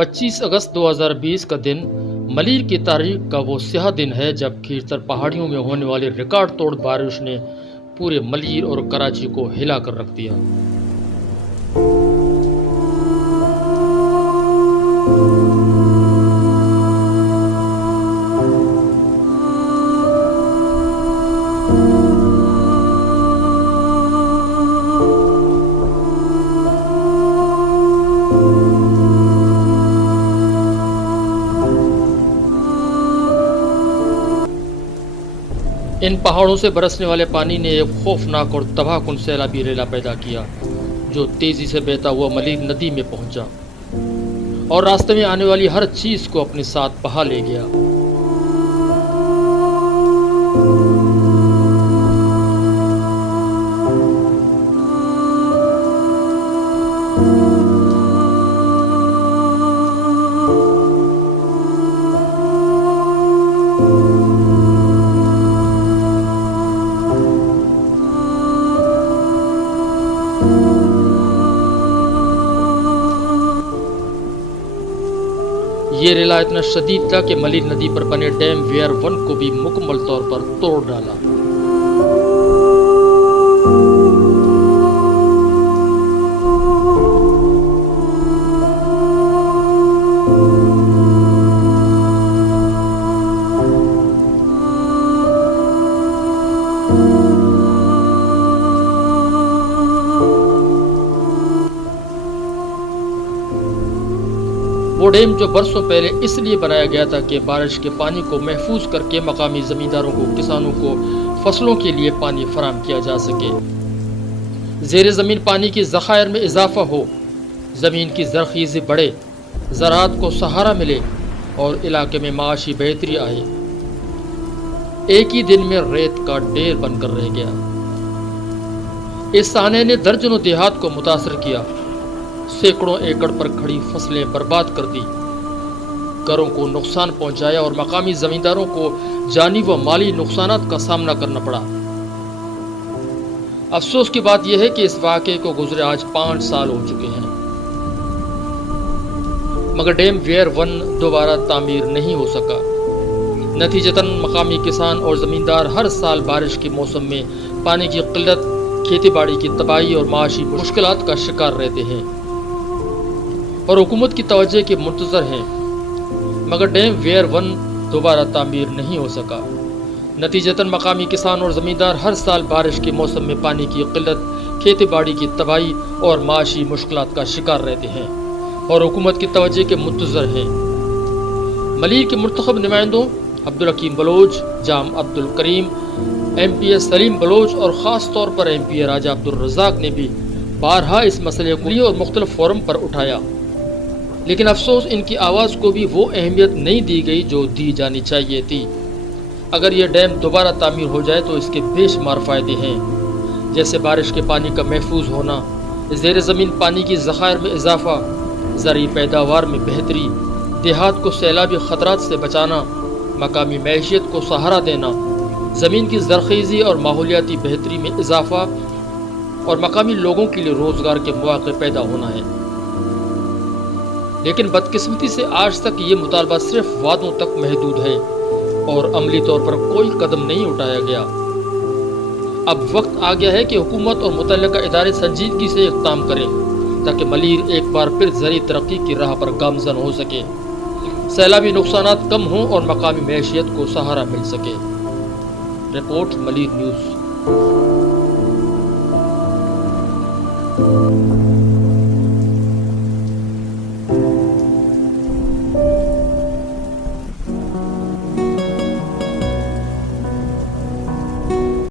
25 अगस्त 2020 का दिन मलीर की तारीख का वो स्याह दिन है जब खीरतर पहाड़ियों में होने वाली रिकॉर्ड तोड़ बारिश ने पूरे मलीर और कराची को हिला कर रख दिया। इन पहाड़ों से बरसने वाले पानी ने एक खौफनाक और तबाहकुन सैलाबी रेला पैदा किया जो तेजी से बहता हुआ मलीर नदी में पहुंचा और रास्ते में आने वाली हर चीज को अपने साथ बहा ले गया। ये रेला इतना शदीद था कि मलीर नदी पर बने डैम वेयर 1 को भी मुकम्मल तौर पर तोड़ डाला। वो डैम जो बरसों पहले इसलिए बनाया गया था कि बारिश के पानी को महफूज करके मकामी ज़मींदारों को, किसानों को फसलों के लिए पानी फराहम किया जा सके, ज़ेर ज़मीन पानी की ज़खायर में इजाफा हो, ज़मीन की ज़रख़ीज़ी बढ़े, ज़राअत को सहारा मिले और इलाके में माशी बेहतरी आए। एक ही दिन में रेत का ढेर बनकर रह गया। इस साने ने दर्जनों देहात को मुतासर किया, सैकड़ों एकड़ पर खड़ी फसलें बर्बाद कर दी, घरों को नुकसान पहुंचाया और मकामी जमींदारों को जानी व माली नुकसानात का सामना करना पड़ा। अफसोस की बात यह है कि इस वाक़े को गुजरे आज 5 साल हो चुके हैं, मगर डैम वेयर 1 दोबारा तामीर नहीं हो सका। नतीजतन मकामी किसान और ज़मींदार हर साल बारिश के मौसम में पानी की किल्लत, खेती बाड़ी की तबाही और माशी मुश्किलात का शिकार रहते हैं और हुकूमत की तवज्जो के मुंतज़र हैं, मगर डैम वेयर 1 दोबारा तामीर नहीं हो सका। नतीजतन मकामी किसान और ज़मींदार हर साल बारिश के मौसम में पानी की किल्लत, खेती बाड़ी की तबाही और माशी मुश्किलात का शिकार रहते हैं और हुकूमत की तवज्जो के मुंतज़र हैं। मलीर के मुंतखब नुमाइंदों अब्दुल हकीम बलोच, जाम अब्दुल करीम, MPA सलीम बलोच और ख़ास तौर पर MPA राजा अब्दुल रज़ाक ने भी बारहा इस मसले को और मुख्तलिफ फोरम पर उठाया, लेकिन अफसोस इनकी आवाज़ को भी वो अहमियत नहीं दी गई जो दी जानी चाहिए थी। अगर यह डैम दोबारा तामीर हो जाए तो इसके बेशुमार फ़ायदे हैं, जैसे बारिश के पानी का महफूज होना, ज़ेर ज़मीन पानी की ज़खायर में इजाफा, ज़रई पैदावार में बेहतरी, देहात को सैलाबी ख़तरात से बचाना, मकामी मैशियत को सहारा देना, ज़मीन की ज़रख़ीज़ी और माहौलियाती बेहतरी में इजाफा और मकामी लोगों के लिए रोज़गार के मौक़े पैदा होना है। लेकिन बदकिस्मती से आज तक ये मुतालबा सिर्फ वादों तक महदूद है और अमली तौर पर कोई कदम नहीं उठाया गया। अब वक्त आ गया है कि हुकूमत और मुतल्लिका इदारे संजीदगी से इक़दाम करें ताकि मलीर एक बार फिर ज़रूरी तरक्की की राह पर गामज़न हो सके, सैलाबी नुकसानात कम हों और मकामी मैशियत को सहारा मिल सके। Report Malir news.